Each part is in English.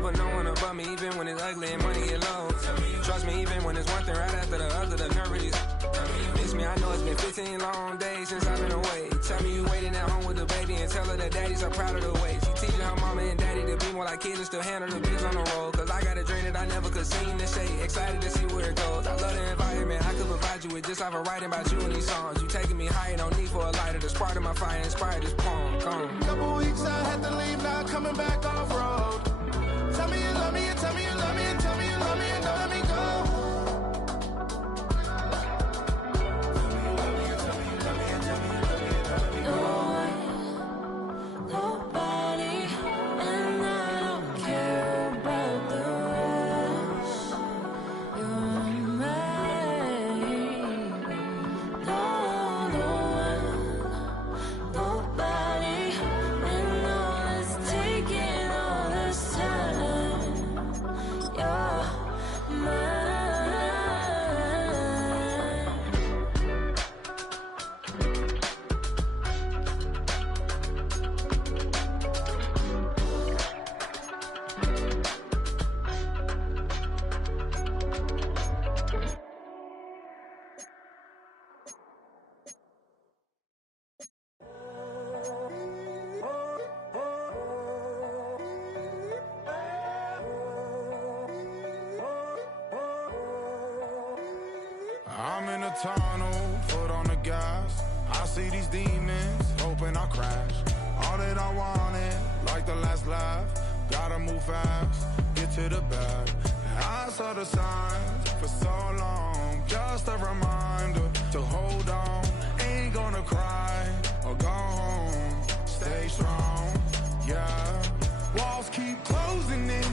for no one above me, even when it's ugly and money get low. Trust me, even when it's one thing right after the other, the nerve is. Miss me, I know it's been 15 long days since I've been away. Tell me you waiting at home with the baby and tell her that daddy's so proud of the way. She teaching her mama and daddy to be more like kids and still handle the biz on the road. Cause I got a dream that I never could seem to say. Excited to see where it goes. I love the environment. I could provide you with just off of writing about you in these songs. You taking me higher, no need for a lighter. The spark of my fire inspired this poem. Come. Couple weeks I had to leave, now coming back off road. Tell me you love me and tell me you love me and tell me you love me and don't let me go. I'm in a tunnel, foot on the gas. I see these demons, hoping I crash. All that I wanted, like the last laugh. Gotta move fast, get to the bag. I saw the signs for so long, just a reminder to hold on. Ain't gonna cry or go home, stay strong, yeah. Walls keep closing in,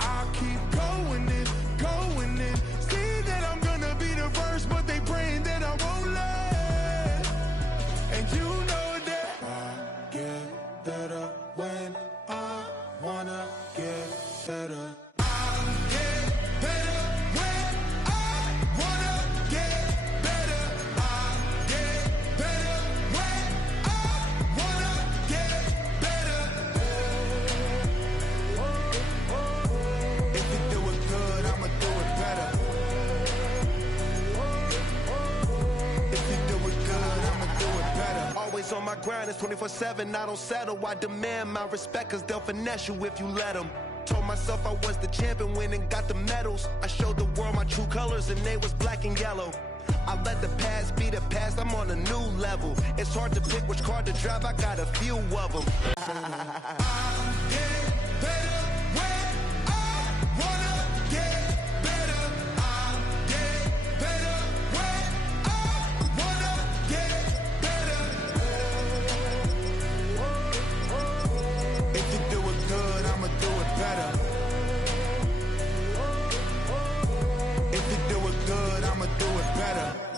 I keep going in, going in. See that I'm gonna be the first, but they praying that I won't let. And you know that I get better when I wanna get better. On my grind, it's 24/7, I don't settle. I demand my respect, cause they'll finesse you if you let them. Told myself I was the champion, went and got the medals. I showed the world my true colors and they was black and yellow. I let the past be the past, I'm on a new level. It's hard to pick which car to drive, I got a few of them.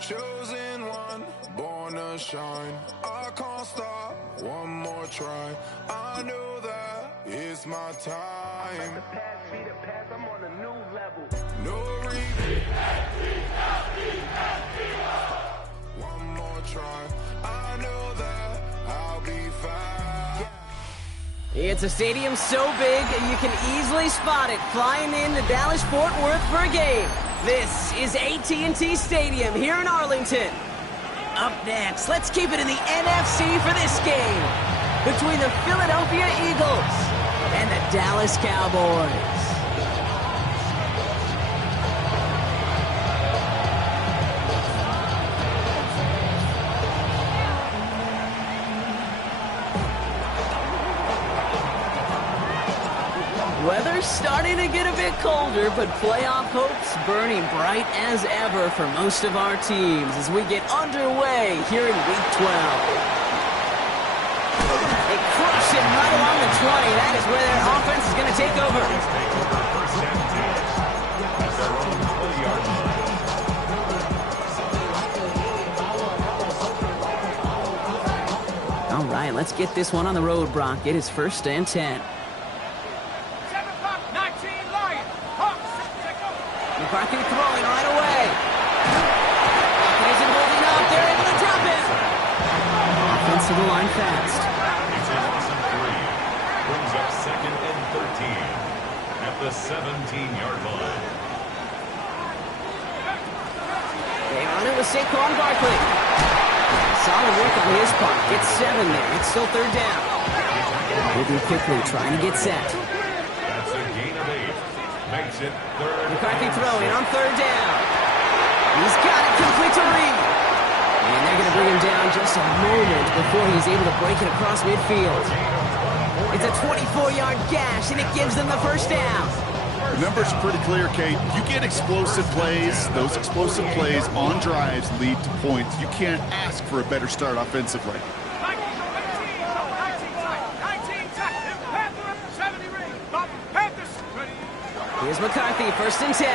Chosen one, born to shine. I can't stop, one more try. I know that it's my time. Let the past be the past, I'm on a new level. No regret. One more try. I know that I'll be fine. It's a stadium so big you can easily spot it flying into Dallas-Fort Worth for a game. This is AT&T Stadium here in Arlington. Up next, let's keep it in the NFC for this game between the Philadelphia Eagles and the Dallas Cowboys. Weather's starting to get a bit colder, but playoff hopes burning bright as ever for most of our teams as we get underway here in Week 12. They crush it right along the 20. That is where their offense is going to take over. All right, let's get this one on the road, Brock. It is 1st and 10. McCarthy throwing right away. It isn't holding up. They're able to drop it. Offense to the line fast. It's a loss of 3. Brings up 2nd and at the 17-yard line. They run it with Saquon Barkley. Solid work on his part. Gets 7 there. It's still third down. Moving quickly, trying to get set. That's a gain of 8. Makes it third. McCarthy throwing on third down. He's got it complete to Reed. And they're going to bring him down just a moment before he's able to break it across midfield. It's a 24-yard gash, and it gives them the first down. The numbers are pretty clear, Kate. You get explosive plays. Those explosive plays on drives lead to points. You can't ask for a better start offensively. Here's McCarthy, first and 10.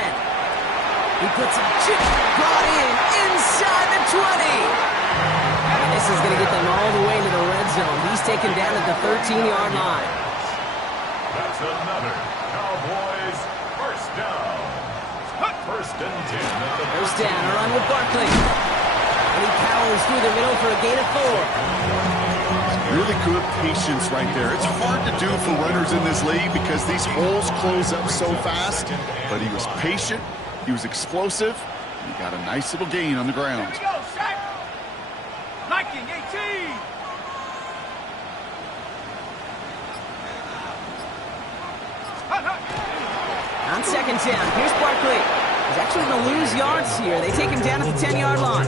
He puts a chip brought in inside the 20. And this is going to get them all the way to the red zone. He's taken down at the 13-yard line. That's another Cowboys first down. First and 10 at the first down, a run with Barkley. And he powers through the middle for a gain of 4. Really good patience right there. It's hard to do for runners in this league because these holes close up so fast. But he was patient, he was explosive, and he got a nice little gain on the ground. Liking 18. On second down, here's Barkley. He's actually going to lose yards here. They take him down at the 10-yard line.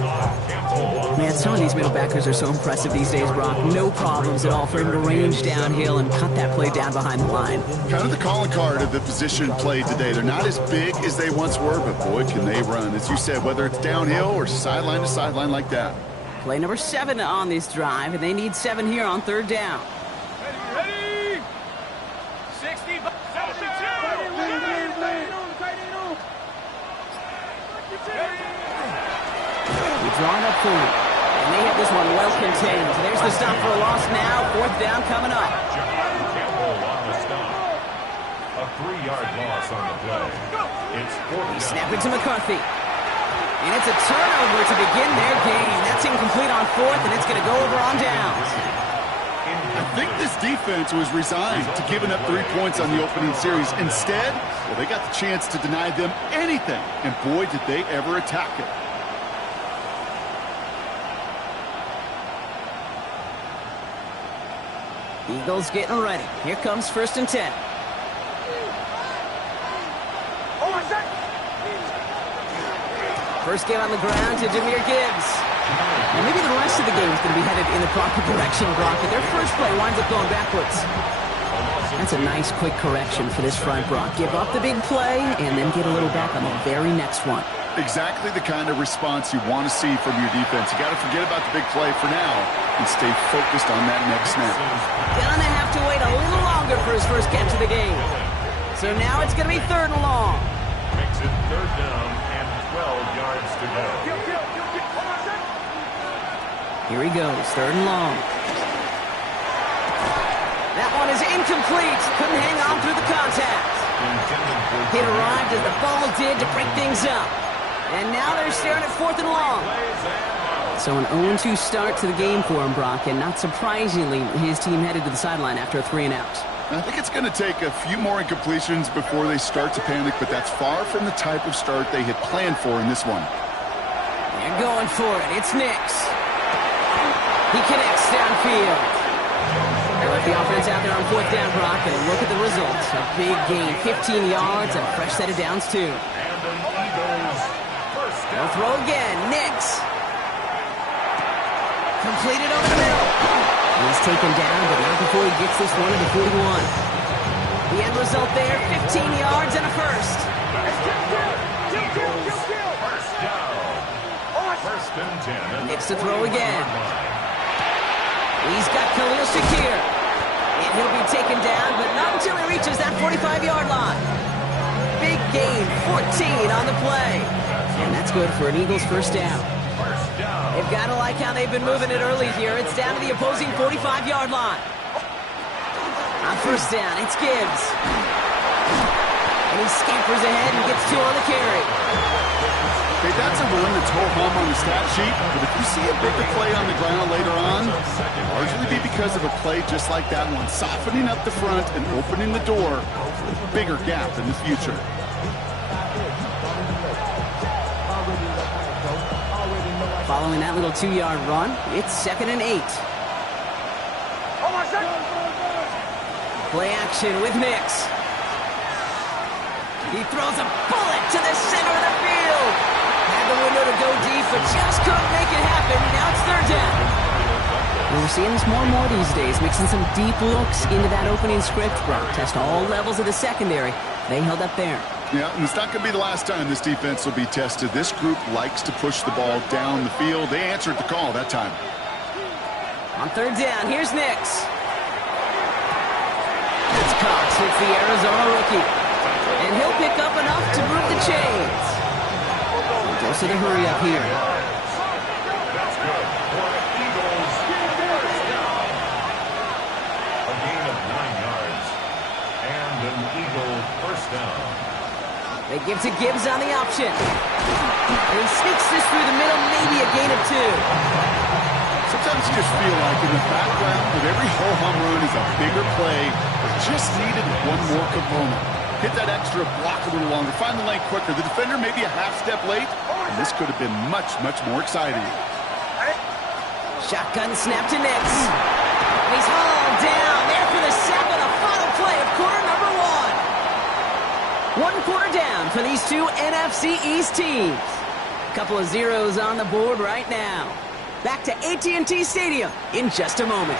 Man, some of these middle backers are so impressive these days, Brock. No problems at all for him to range downhill and cut that play down behind the line. Kind of the calling card of the position played today. They're not as big as they once were, but boy, can they run. As you said, whether it's downhill or sideline to sideline like that. Play number 7 on this drive, and they need 7 here on third down. Ready? 60, 72. Drawn up 40. And they have this one well contained. There's the stop for a loss now. Fourth down coming up. Campbell on the stop. A 3-yard loss on the play. It's 4th down. Snap it to McCarthy. And it's a turnover to begin their game. That's incomplete on 4th, and it's going to go over on downs. I think this defense was resigned to giving up 3 points on the opening series. Instead, well, they got the chance to deny them anything. And boy, did they ever attack it. Eagles getting ready. Here comes first and 10. First game on the ground to Jahmyr Gibbs. Now maybe the rest of the game is going to be headed in the proper direction, Brock, but their first play winds up going backwards. That's a nice quick correction for this front, Brock. Give up the big play and then get a little back on the very next one. Exactly the kind of response you want to see from your defense. You got to forget about the big play for now and stay focused on that next snap. Gonna have to wait a little longer for his first catch of the game. So now it's going to be third and long. Makes it third down and 12 yards to go. Here he goes, third and long. That one is incomplete. Couldn't hang on through the contact. It arrived as the ball did to break things up. And now they're staring at fourth and long. So an 0-2 start to the game for him, Brock, and not surprisingly, his team headed to the sideline after a 3-and-out. I think it's going to take a few more incompletions before they start to panic, but that's far from the type of start they had planned for in this one. They're going for it. It's Nix. He connects downfield. They let the offense out there on fourth down, Brock, and look at the results. A big gain, 15 yards, and a fresh set of downs, too. They'll throw again. Nix. Completed over the middle. He's taken down, but not before he gets this one to the 41. The end result there, 15 yards and a first. First and 10. Nix to throw again. He's got Khalil Shakir. And he'll be taken down, but not until he reaches that 45-yard line. Big gain, 14 on the play. And that's good for an Eagles first down. They've got to like how they've been moving it early here. It's down to the opposing 45-yard line. On first down, it's Gibbs. And he scampers ahead and gets 2 on the carry. Okay, that's a run that's ho-hum on the stat sheet, but if you see a bigger play on the ground later on, it'll largely be because of a play just like that one, softening up the front and opening the door for a bigger gap in the future. Following that little 2-yard run, it's 2nd and 8. Play action with Nix. He throws a bullet to the center of the field. Had the window to go deep, but just couldn't make it happen. Now it's 3rd down. We're seeing this more and more these days, mixing some deep looks into that opening script. Test all levels of the secondary. They held up there. Yeah, and it's not going to be the last time this defense will be tested. This group likes to push the ball down the field. They answered the call that time. On 3rd down, here's Nix. It's Cox, hits the Arizona rookie. And he'll pick up enough to move the chains. Goes to the hurry up here. That's good for the Eagles. First down. A gain of 9 yards. And an Eagle first down. They give to Gibbs on the option. And he sneaks this through the middle, maybe a gain of 2. Sometimes you just feel like in the background with every ho-hum run is a bigger play. It just needed one more component. Hit that extra block a little longer. Find the lane quicker. The defender maybe a half step late. And this could have been much, much more exciting. Shotgun snap to Nix. And he's hauled down there for the sack on the final play of quarter number 1. 1 quarter down for these two NFC East teams. Couple of zeros on the board right now. Back to AT&T Stadium in just a moment.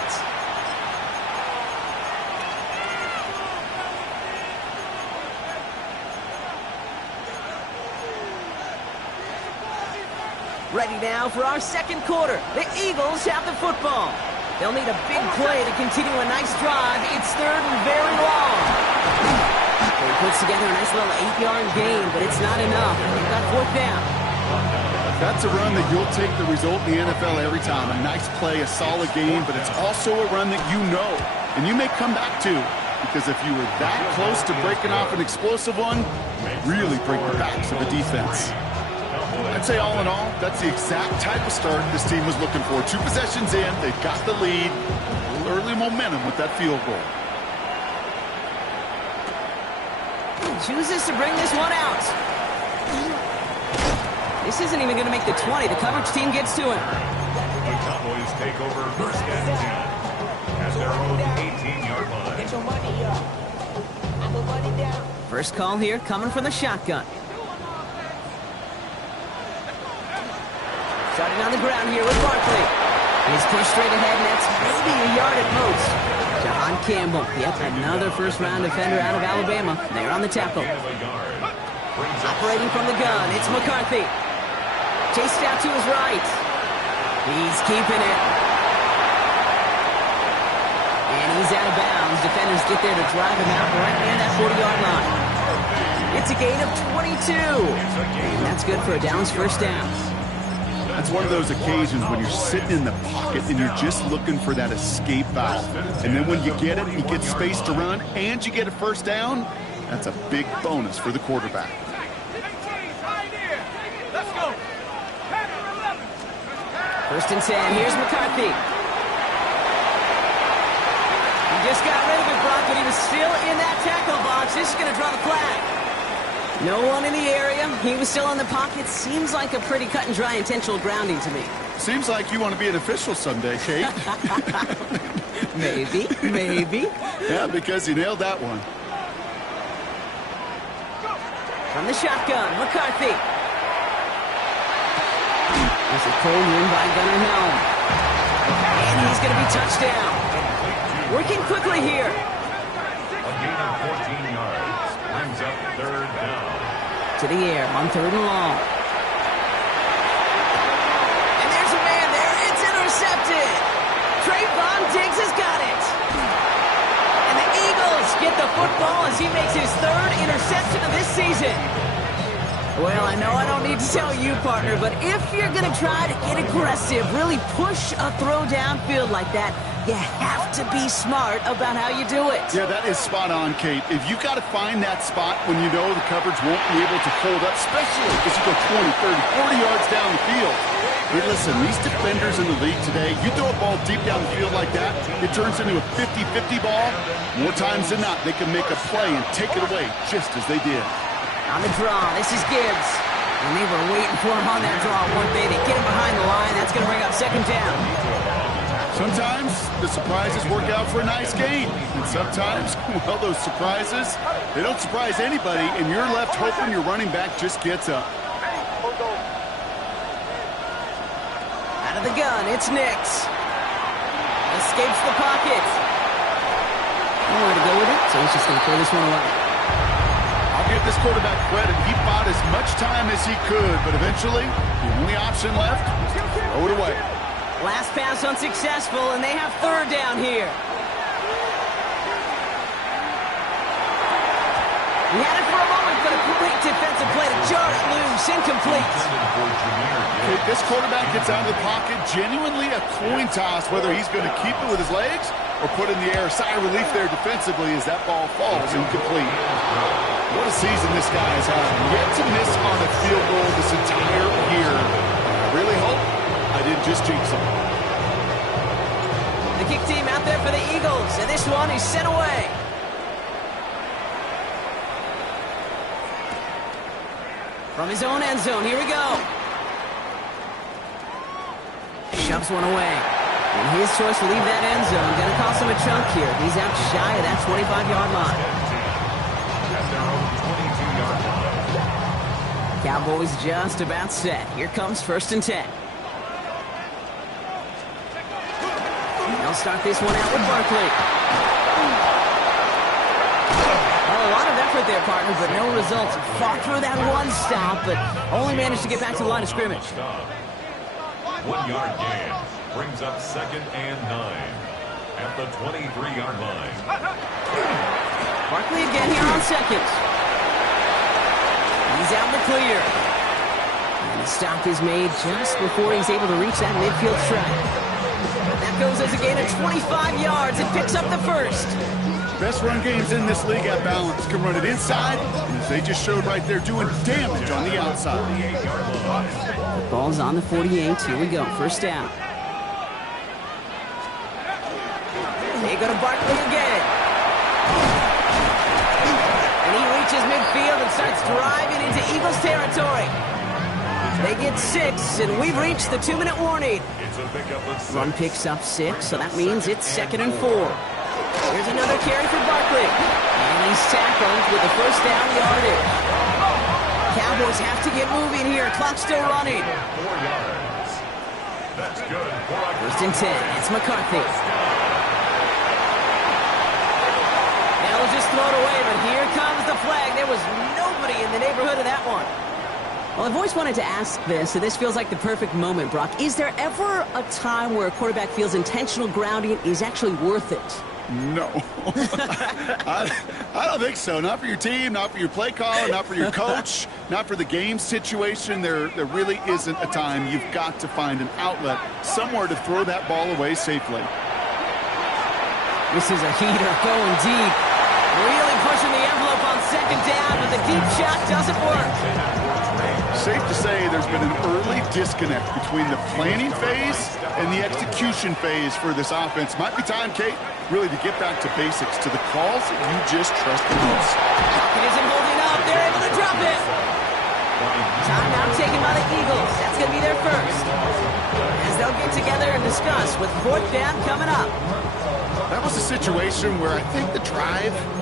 Ready now for our 2nd quarter. The Eagles have the football. They'll need a big play to continue a nice drive. It's 3rd and very long. He puts together a nice little 8-yard gain, but it's not enough. They've got 4th down. That's a run that you'll take the result in the NFL every time. A nice play, a solid game, but it's also a run that you know, and you may come back to, because if you were that close to breaking off an explosive one, really break the backs of the defense. I'd say all in all, that's the exact type of start this team was looking for. 2 possessions in, they've got the lead. A little early momentum with that field goal. Chooses to bring this one out. This isn't even going to make the 20. The coverage team gets to him. The Cowboys take over 1st and 10 at their own 18-yard line. Get your money up. I put money down. First call here coming from the shotgun. Starting on the ground here with Barkley. He's pushed straight ahead, and that's maybe a yard at most. John Campbell, yep, another first-round defender out of Alabama. They're on the tackle. Operating from the gun, it's McCarthy. Chased out to his right. He's keeping it. And he's out of bounds. Defenders get there to drive him out right near that 40-yard line. It's a gain of 22. And that's good for a Dallas first down. That's one of those occasions when you're sitting in the pocket and you're just looking for that escape valve. And then when you get it, you get space to run, and you get a first down, that's a big bonus for the quarterback. Let's go. 1st and 10. Here's McCarthy. He just got rid of it, Brock, but he was still in that tackle box. This is going to draw the flag. No one in the area. He was still in the pocket. Seems like a pretty cut and dry intentional grounding to me. Seems like you want to be an official someday, Kate. Maybe. Yeah, because you nailed that one. From the shotgun, McCarthy. There's a cold win by Gunnar Helm. And he's going to be touchdown. Working quickly here. A gain of 14 yards. Brings up 3rd down. To the air on 3rd and long. And there's a man there. It's intercepted. Trayvon Diggs has got it. And the Eagles get the football as he makes his 3rd interception of this season. Well, I know I don't need to tell you, partner, but if you're going to try to get aggressive, really push a throw downfield like that, you have to be smart about how you do it. Yeah, that is spot on, Kate. If you got to find that spot when you know the coverage won't be able to hold up, especially as you go 20, 30, 40 yards down the field. But listen, these defenders in the league today, you throw a ball deep down the field like that, it turns into a 50-50 ball. More times than not, they can make a play and take it away just as they did. On the draw, this is Gibbs. And they were waiting for him on that draw. One day they get him behind the line. That's going to bring up second down. Sometimes the surprises work out for a nice game. And sometimes, well, those surprises, they don't surprise anybody, and you're left hoping your running back just gets up. Out of the gun, it's Nix. Escapes the pocket. Nowhere to go with it, so he's just going to throw this one away. I'll give this quarterback credit. He bought as much time as he could, but eventually, the only option left was to throw it away. Last pass unsuccessful, and they have third down here. He had it for a moment, but a great defensive play to jar it loose. Incomplete. Okay, this quarterback gets out of the pocket. Genuinely a coin toss whether he's going to keep it with his legs or put in the air. Sigh of relief there defensively as that ball falls incomplete. What a season this guy has had. Yet to miss on a field goal this entire year. I really hope I didn't just jinx him. The kick team out there for the Eagles, and this one is sent away. From his own end zone, here we go. Shoves one away. And his choice to leave that end zone going to cost him a chunk here. He's out shy of that 25-yard line. At their own 22-yard line. Cowboys just about set. Here comes 1st and 10. They'll start this one out with Barkley. Oh, a lot of effort there, partner, but no results. Fought through that one stop, but only managed to get back to the line of scrimmage. 1 yard gain brings up 2nd and 9 at the 23-yard line. Barkley again here on 2nd. He's out in the clear. And the stop is made just before he's able to reach that midfield strike. That goes as a gain of 25 yards and picks up the first. Best run games in this league at balance. Can run it inside, and as they just showed right there, doing damage on the outside. Ball's on the 48. Here we go. First down. They go to Barkley again. And he reaches midfield and starts driving into Eagles territory. They get 6, and we've reached the 2-minute warning. Run picks up 6, so that means it's 2nd and 4. Here's another carry for Barkley. And he's tackled with the first down yardage. Cowboys have to get moving here. Clock's still running. 4 yards. That's good. 1st and 10. It's McCarthy. They'll just throw it away, but here comes the flag. There was nobody in the neighborhood of that one. Well, I've always wanted to ask this, and this feels like the perfect moment, Brock. Is there ever a time where a quarterback feels intentional grounding is actually worth it? No. I don't think so. Not for your team, not for your play caller, not for your coach, not for the game situation. There really isn't a time. You've got to find an outlet, somewhere to throw that ball away safely. This is a heater going deep. Really pushing the envelope on 2nd down, but the deep shot doesn't work. Safe to say there's been an early disconnect between the planning phase and the execution phase for this offense. Might be time, Kate, really to get back to basics, to the calls that you just trust the most. It isn't holding up. They're able to drop it. Timeout taken by the Eagles. That's going to be their first. As they'll get together and discuss with 4th down coming up. That was a situation where I think the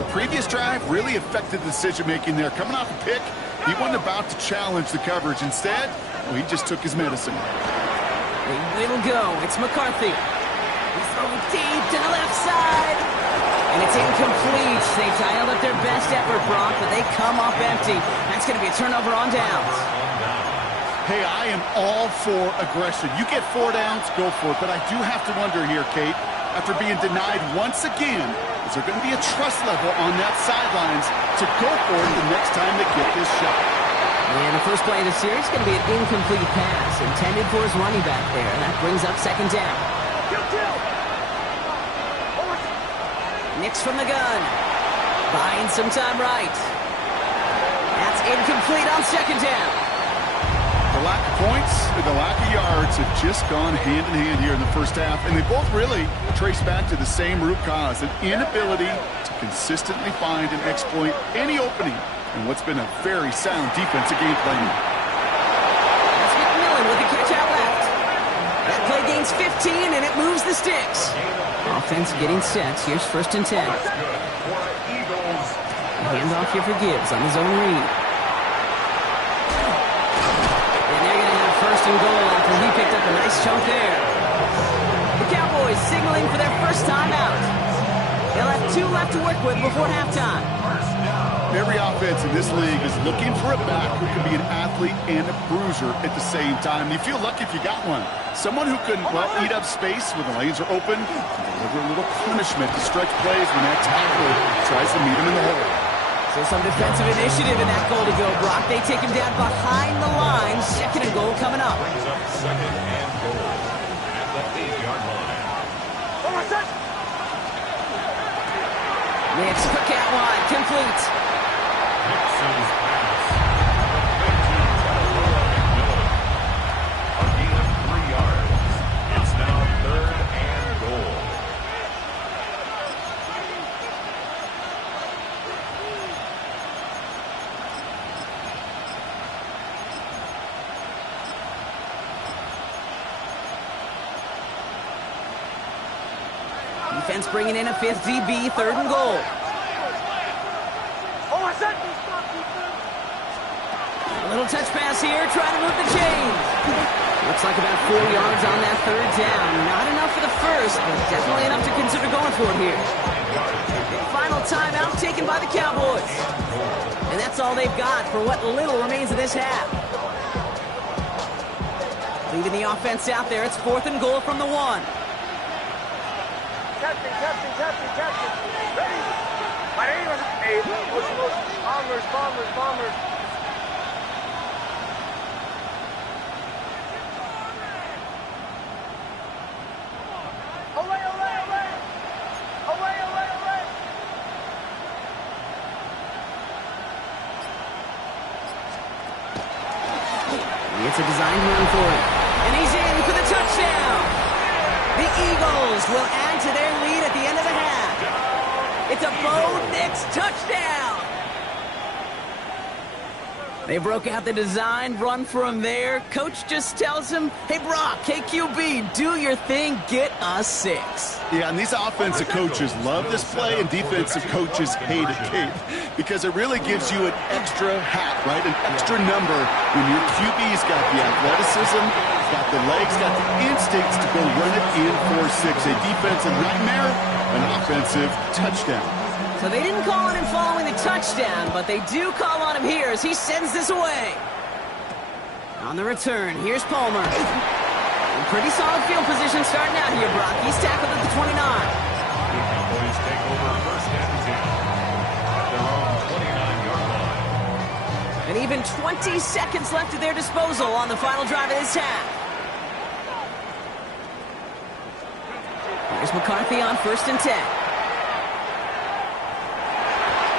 previous drive, really affected the decision-making there. Coming off a pick, he wasn't about to challenge the coverage. Instead, well, he just took his medicine. They will go. It's McCarthy. He's throwing deep to the left side. And it's incomplete. They dialed up their best effort, Brock, but they come up empty. That's going to be a turnover on downs. Hey, I am all for aggression. You get 4 downs, go for it. But I do have to wonder here, Kate, after being denied once again, is there going to be a trust level on that sidelines to go for it the next time they get this shot? And the first play of the series is going to be an incomplete pass intended for his running back there. That brings up 2nd down. Nicks from the gun. Buying some time right. That's incomplete on second down. The lack of points and the lack of yards have just gone hand in hand here in the first half, and they both really trace back to the same root cause, an inability to consistently find and exploit any opening in what's been a very sound defensive game plan. That's McMillan with the catch out left. That play gains 15, and it moves the sticks. Offense getting set. Here's 1st and 10. Hand off here for Gibbs on his own read. And they're going to have 1st and goal after he picked up a nice chunk there. The Cowboys signaling for their first time out. They'll have 2 left to work with before halftime. Every offense in this league is looking for a back who can be an athlete and a bruiser at the same time. You feel lucky if you got one. Someone who can, well, eat up space when the lanes are open and deliver a little punishment to stretch plays when that tackler tries to meet him in the hole. So some defensive initiative in that goal to go, Brock. They take him down behind the line. 2nd and goal coming up. Second and goal at the 8-yard line. Nicks, quick out wide, complete. Nixon's pass. A gain of 3 yards. It's now 3rd and goal. Defense bringing in a 5th DB, 3rd and goal. A little touch pass here, trying to move the chains. Looks like about 4 yards on that 3rd down. Not enough for the first, but definitely enough to consider going for it here. Final timeout taken by the Cowboys. And that's all they've got for what little remains of this half. Leaving the offense out there, it's 4th and goal from the 1. Captain. Ready? Hey, bombers. Away. It's a designed run for it. And he's in for the touchdown. The Eagles will add to their lead at the end of the half. It's a Bo Nix touchdown. They broke out the designed run for him there. Coach just tells him, hey, Brock, KQB, do your thing, get us 6. Yeah, and these offensive coaches love this play, and defensive coaches hate it, Kate, because it really gives you an extra hat, right? An extra number when your QB's got the athleticism, got the legs, got the instincts to go run it in 4-6. A defensive nightmare, an offensive touchdown. So they didn't call it in following the touchdown, but they do call on him here as he sends this away. On the return, here's Palmer. In pretty solid field position starting out here, Brock. He's tackled at the 29. The Cowboys take over 1st and 10 at their own 29-yard line. And even 20 seconds left at their disposal on the final drive of this half. Here's McCarthy on 1st and 10.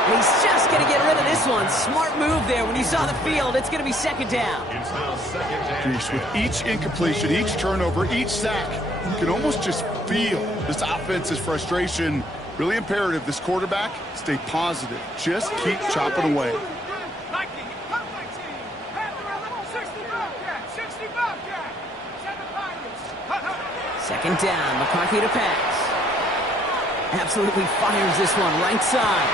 And he's just going to get rid of this one. Smart move there when he saw the field. It's going to be 2nd down. It's now 2nd and 10. With each incompletion, each turnover, each sack, you can almost just feel this offense's frustration. Really imperative, this quarterback, stay positive. Just keep chopping away. 2nd down, McCarthy to pass. Absolutely fires this one right side.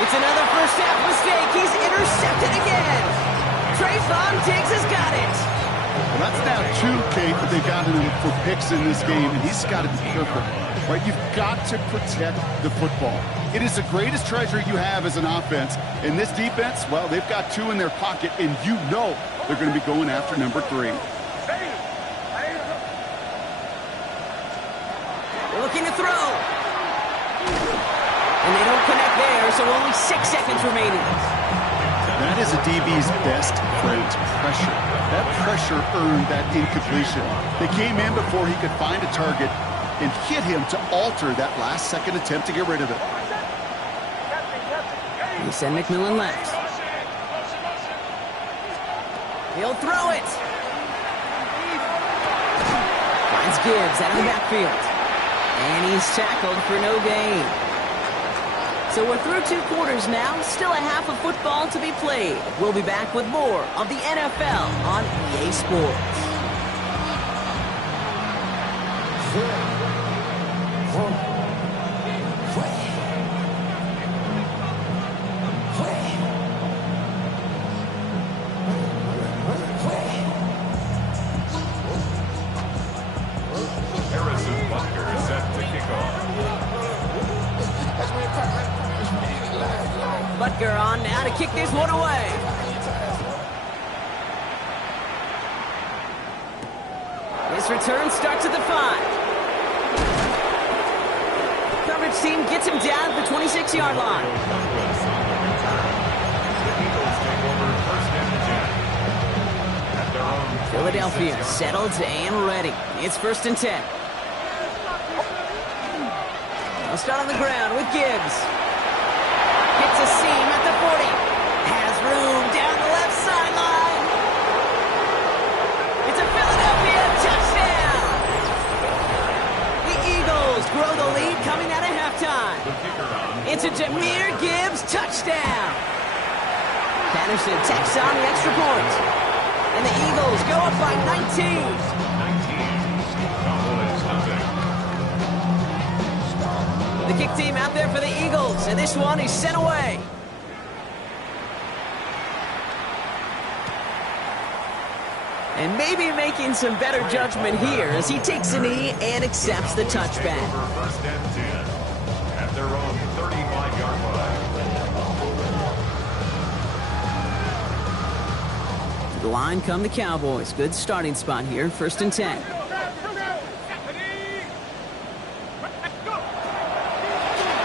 It's another first half mistake. He's intercepted again. Trayvon Diggs has got it. Well, that's now 2, Kate, that they've gotten him for picks in this game, and he's got to be careful, right? You've got to protect the football. It is the greatest treasure you have as an offense. And this defense, well, they've got 2 in their pocket, and you know they're going to be going after number 3. They're looking to throw. And they don't connect there, so only 6 seconds remaining. That is a DB's best friend, pressure. That pressure earned that incompletion. They came in before he could find a target, and hit him to alter that last-second attempt to get rid of it. He sent McMillan left. He'll throw it. Finds Gibbs out of the backfield. And he's tackled for no gain. So we're through 2 quarters now. Still a half of football to be played. We'll be back with more of the NFL on EA Sports. Butker on now to kick this one away. This return starts at the 5. Coverage team gets him down at the 26-yard line. Philadelphia settled and ready. It's 1st and 10. They'll start on the ground with Gibbs. Gets a seam at the 40. Has room down the left sideline. It's a Philadelphia touchdown. The Eagles grow the lead coming out of halftime. It's a Jahmyr Gibbs touchdown. Patterson tacks on the extra point. And the Eagles go up by 19. The kick team out there for the Eagles, and this one is sent away. And maybe making some better judgment here as he takes a knee and accepts the touchback. 1st and 10 at their own 35-yard line. To the line come the Cowboys. Good starting spot here, 1st and 10.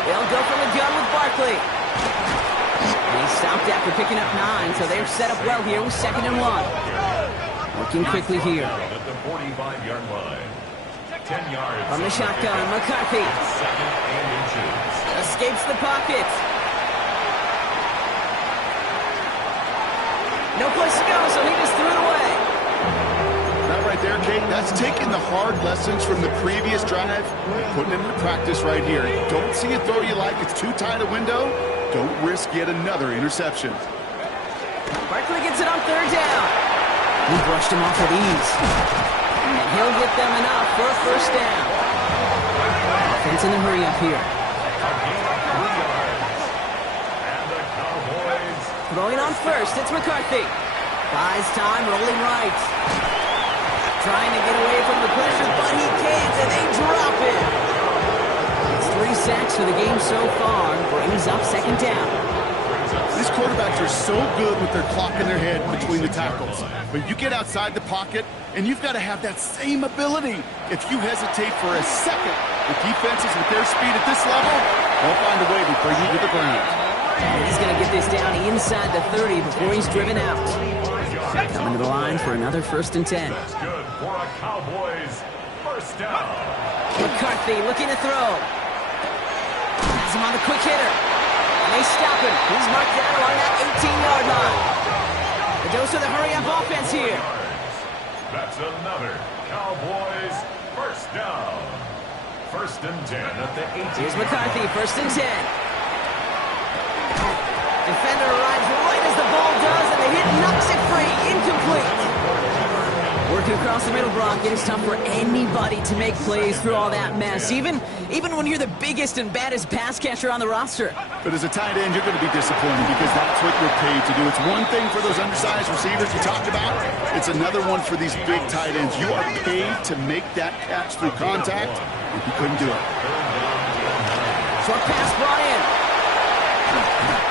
They'll go from the gun with Barkley. And he stopped after picking up 9, so they're set up well here with 2nd and 1. Working quickly here. At the 45-yard line. 10 yards. From the shotgun, McCarthy. 2nd and inches. Escapes the pocket. No place to go, so he just threw it away. That right there, Kate, that's taking the hard lessons from the previous drive and putting it into practice right here. Don't see a throw you like, it's too tight a window. Don't risk yet another interception. Barkley gets it on 3rd down. He brushed him off with ease. And he'll get them enough for a 1st down. Offense in the hurry up here. And the Cowboys. Throwing on 1st, it's McCarthy. Buys time, rolling right. Trying to get away from the pressure, but he can't, and they drop it. It's 3 sacks for the game so far. Brings up 2nd down. These quarterbacks are so good with their clock in their head between the tackles. But you get outside the pocket, and you've got to have that same ability. If you hesitate for a second, the defenses with their speed at this level, they'll find a way to bring you to the ground. He's going to get this down inside the 30 before he's driven out. Coming to the line for another 1st and 10. That's good for a Cowboys 1st down. McCarthy looking to throw. Has him on the quick hitter. And they stop him. He's marked down along that 18-yard line. The dose of the hurry-up offense here. That's another Cowboys 1st down. 1st and 10 at the 18. Here's McCarthy, 1st and 10. Defender arrives right as the ball does, and the hit knocks it free. Incomplete. Working across the middle, Brock. It is tough for anybody to make plays through all that mess, even when you're the biggest and baddest pass catcher on the roster. But as a tight end, you're going to be disappointed because that's what you're paid to do. It's one thing for those undersized receivers you talked about. It's another one for these big tight ends. You are paid to make that catch through contact, and you couldn't do it. Short pass brought in.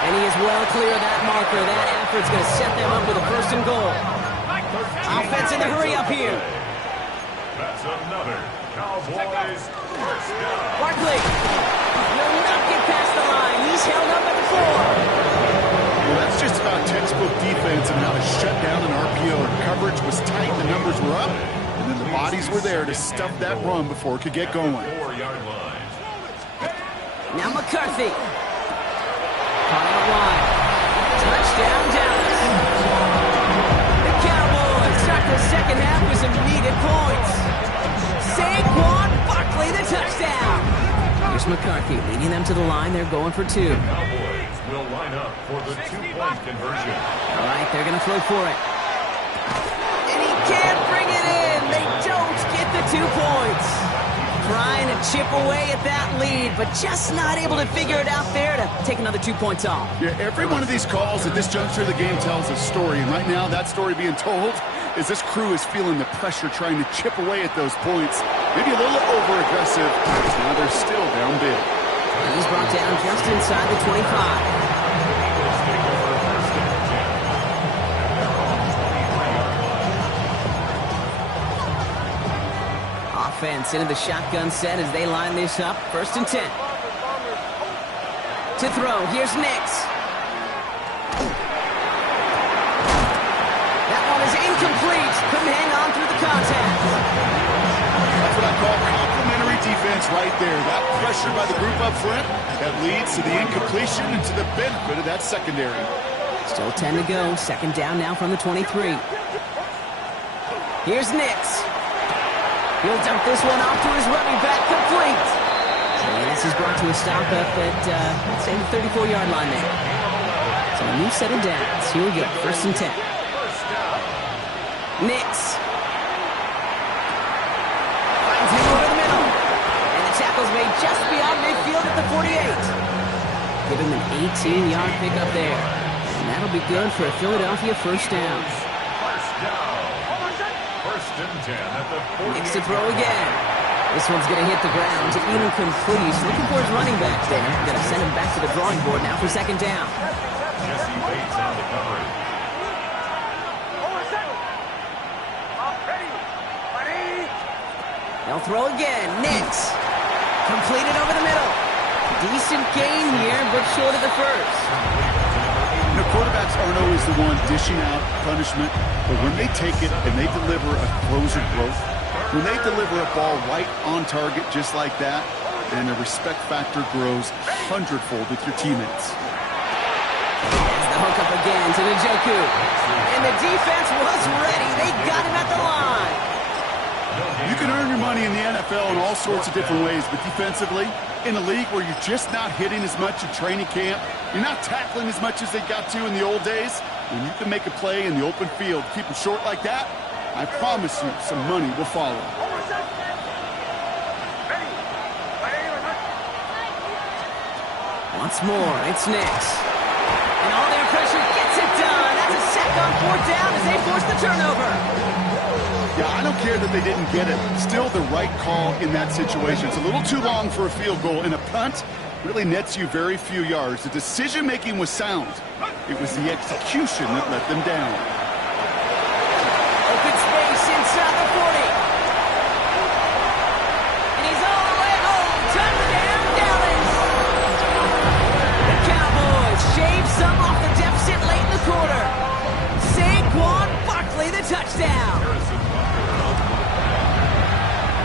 And he is well clear of that marker. That effort's going to set them up with a 1st and goal. Offense in the hurry up here. That's another Cowboys 1st down. Barkley will not get past the line. He's held up at the 4. Well, that's just about textbook defense and how to shut down an RPO. The coverage was tight, the numbers were up, And then the bodies were there to stuff that run before it could get going. 4-yard line. Now McCarthy. Caught out wide. Touchdown, Dallas. The Cowboys start the second half with some needed points. Saquon Barkley, the touchdown. Here's McCarthy leading them to the line. They're going for 2. Cowboys will line up for the 2-point conversion. All right, they're going to throw for it. And he can't bring it in. They don't get the 2 points. Trying to chip away at that lead, but just not able to figure it out there to take another 2 points off. Yeah, every one of these calls at this juncture of the game tells a story, and right now that story being told is this crew is feeling the pressure trying to chip away at those points. Maybe a little over-aggressive. Now they're still down big. He's brought down just inside the 25. Offense into the shotgun set as they line this up. 1st and 10. To throw, here's Nix. That one is incomplete. Couldn't hang on through the contact. That's what I call complimentary defense right there. That pressure by the group up front, that leads to the incompletion and to the benefit of that secondary. Still 10 to go. 2nd down now from the 23. Here's Nix. He'll dump this one off to his running back, complete. And this is brought to a stop up at, let's say, the 34-yard line there. So a new set of downs. Here we go, 1st and 10. Nix. Finds him over the middle. And the tackle's made just beyond midfield at the 48. Give him an 18-yard pickup there. And that'll be good for a Philadelphia 1st down. Next to throw again. This one's going to hit the ground to incomplete. He's looking for his running back there. Going to send him back to the drawing board now for 2nd down. Jesse Bates on the coverage. They'll throw again. Nix. Completed over the middle. Decent gain here, but short of the 1st. The quarterbacks aren't always the one dishing out punishment, but when they take it and they deliver a closer growth, when they deliver a ball right on target just like that, then the respect factor grows 100-fold with your teammates. There's the hookup again to Njoku. And the defense was ready. They got him at the line. You can earn your money in the NFL in all sorts of different ways, but defensively, in a league where you're just not hitting as much in training camp, you're not tackling as much as they got to in the old days, when you can make a play in the open field, keep it short like that, I promise you some money will follow. Once more, it's Nix. And all their pressure gets it done. That's a sack on 4th down as they force the turnover. Yeah, I don't care that they didn't get it. Still the right call in that situation. It's a little too long for a field goal, and a punt really nets you very few yards. The decision-making was sound. It was the execution that let them down. Open space inside the 40. And he's all the way home. Touchdown, Dallas. The Cowboys shave some off the deficit late in the quarter. Saquon Barkley, the touchdown.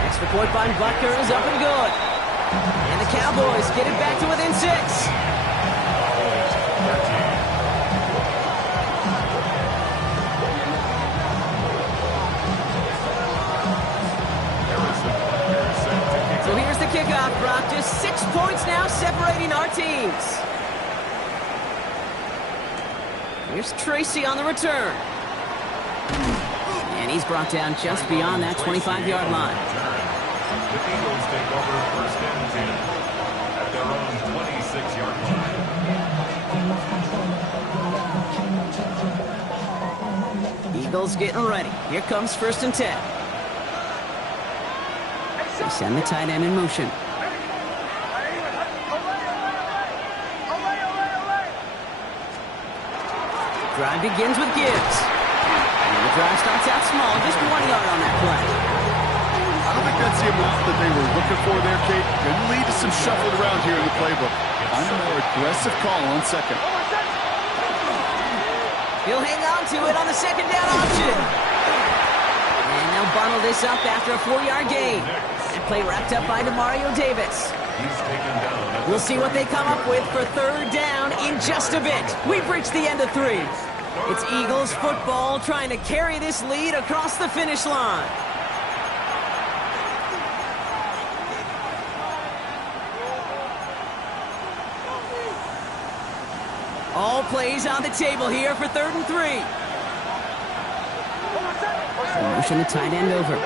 Extra point by Butker is up and good. And the Cowboys get it back to within 6. So here's the kickoff, Brock. Just 6 points now separating our teams. Here's Tracy on the return. And he's brought down just beyond that 25-yard line. The Eagles take over 1st and 10 at their own 26-yard line. Eagles getting ready. Here comes 1st and 10. They send the tight end in motion. Drive begins with Gibbs. And the drive starts out small, just 1 yard on that play. I don't think that's the amount that they were looking for there, Kate. Could lead to some shuffled around here in the playbook. I'm a more aggressive call on 2nd. He'll hang on to it on the 2nd down option. And Now bundle this up after a 4-yard gain. That play wrapped up by Demario Davis. We'll see what they come up with for third down in just a bit. We've reached the end of 3. It's Eagles football trying to carry this lead across the finish line. All plays on the table here for 3rd and 3. Motion the tight end over.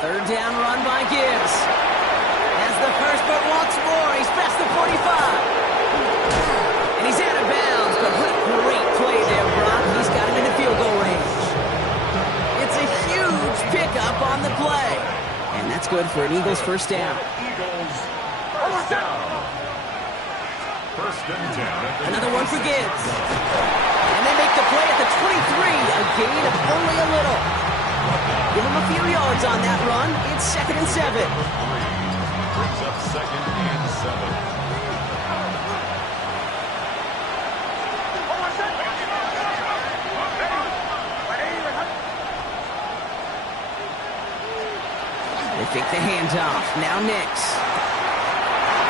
Third down run by Gibbs. Has the first, but wants more. He's past the 45. And he's out of bounds, but what a great play there, Brock. He's got him in the field goal range. It's a huge pickup on the play. And that's good for an Eagles first down. Eagles first down. First and 10. Another one for Gibbs. And they make the play at the 23. A gain of only a little. Give him a few yards on that run. It's 2nd and 7. Brings up 2nd and 7. They fake the handoff. Now Nix.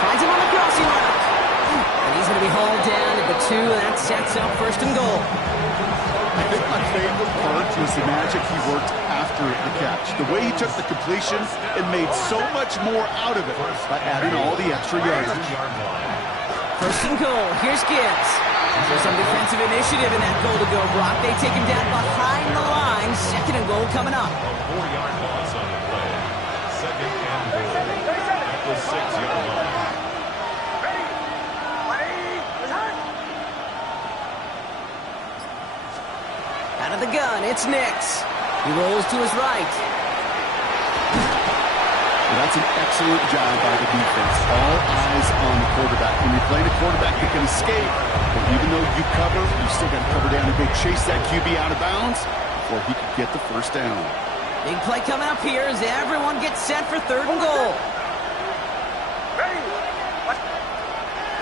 Finds him on the crossing route. And he's going to be hauled down at the 2, and that sets up 1st and goal. I think my favorite part was the magic he worked after the catch. The way he took the completion and made so much more out of it by adding all the extra yardage. 1st and goal. Here's Gibbs. There's some defensive initiative in that goal to go, Brock. They take him down behind the line. 2nd and goal coming up. 4-yard loss on the play. 2nd and goal at the 6-yard line. Out of the gun, it's Nix. He rolls to his right. Well, that's an excellent job by the defense. All eyes on the quarterback. When you're playing a quarterback that can escape, but even though you cover, you still got to cover down and go chase that QB out of bounds before he can get the first down. Big play coming up here as everyone gets set for 3rd and goal.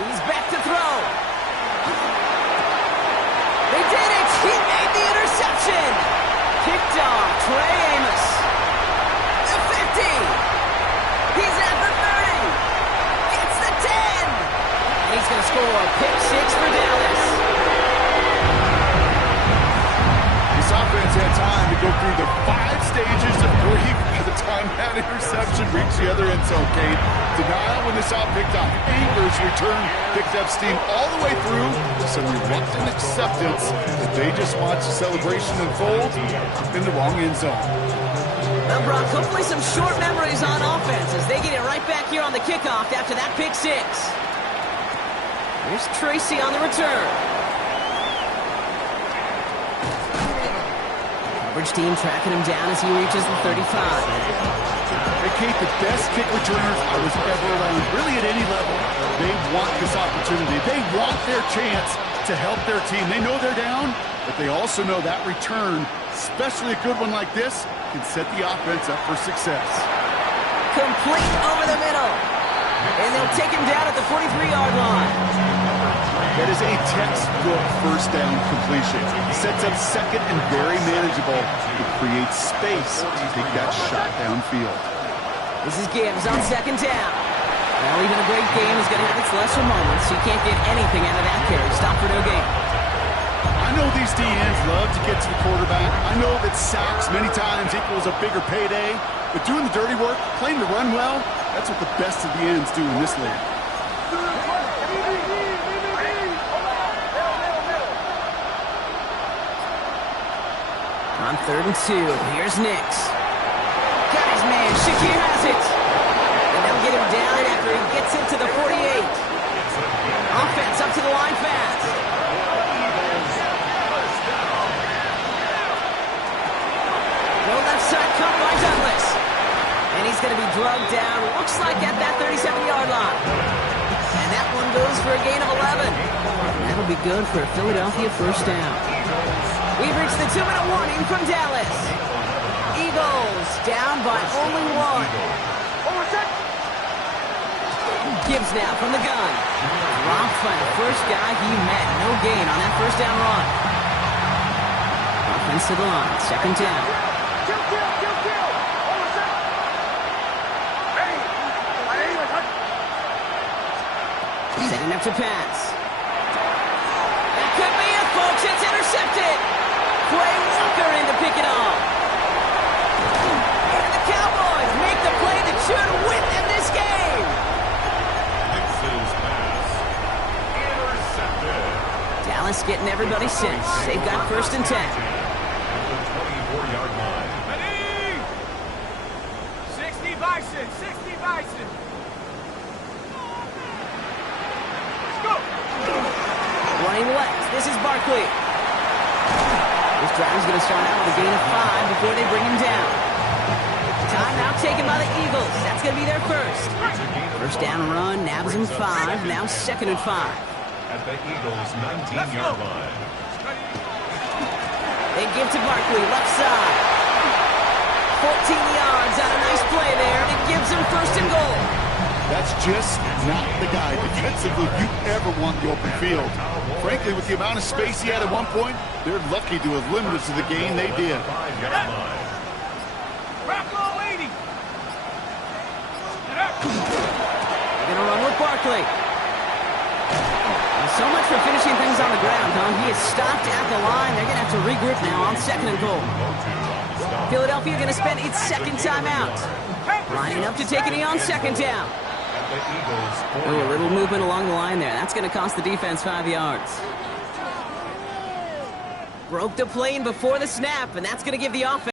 He's back to throw. They did it! He made the interception! Picked off Trey Amos. The 50! He's at the 30! Gets the 10! And he's going to score a pick 6 for Dallas. This offense had time to go through the 5 stages of grief by the time that interception reached the other end zone, Kate. Denial when they saw it picked up. Anger's return picked up steam all the way through to some reluctant acceptance that they just watched the celebration unfold in the wrong end zone. Now, Brock, hopefully some short memories on offense as they get it right back here on the kickoff after that pick 6. Here's Tracy on the return. Coverage team tracking him down as he reaches the 35. Hey, Kate, the best kick returners I was ever around, really at any level, they want this opportunity. They want their chance to help their team. They know they're down, but they also know that return, especially a good one like this, can set the offense up for success. Complete over the middle. And they'll take him down at the 43-yard line. That is a textbook first down completion. Sets up 2nd and very manageable. It creates space to take that shot downfield. This is Gibbs on 2nd down. Well, even a great game is going to have its lesser moments. You can't get anything out of that carry. Stop for no gain. I know these DNs love to get to the quarterback. I know that sacks many times equals a bigger payday. But doing the dirty work, playing to run well, that's what the best of the ends do in this league. On 3rd and 2, here's Nix. Got his man, Shakir has it. And they'll get him down after he gets it to the 48. Offense up to the line fast. No left side cut by Douglas. And he's going to be drugged down, looks like at that 37-yard line. And that one goes for a gain of 11. That'll be good for a Philadelphia first down. We've reached the 2-minute warning from Dallas. Eagles down by only 1. Gibbs now from the gun. Dropped by the first guy he met. No gain on that first down run. Offense to the line. Second down. Kill. Hold a second. Ready. Setting up to pass. That could be it, folks. It's intercepted. Quay Walker in to pick it off. And the Cowboys make the play that should win them this game. Mixes pass. Intercepted. Dallas getting everybody sense. They've got first and 10. At the 24-yard line. Ready. 60 Bison. 60 Bison. Let's go. Running left. This is Barkley. This drive is going to start out with a gain of 5 before they bring him down. Timeout taken by the Eagles. That's going to be their first. First down run, nabs him 5. Now second and 5. At the Eagles' 19-yard line. They give to Barkley, left side. 14 yards on a nice play there, and it gives them first and goal. That's just not the guy defensively you ever want the open field. Frankly, with the amount of space he had at one point, they're lucky to have limited to the game they did. 5-yard line. Rocco 80. They're going to run with Barkley. So much for finishing things on the ground, huh? He is stopped at the line. They're going to have to regroup now on second and goal. Philadelphia going to spend its second timeout. Lining up to take a knee on second down. Oh, a little movement along the line there. That's going to cost the defense 5 yards. Broke the plane before the snap, and that's going to give the offense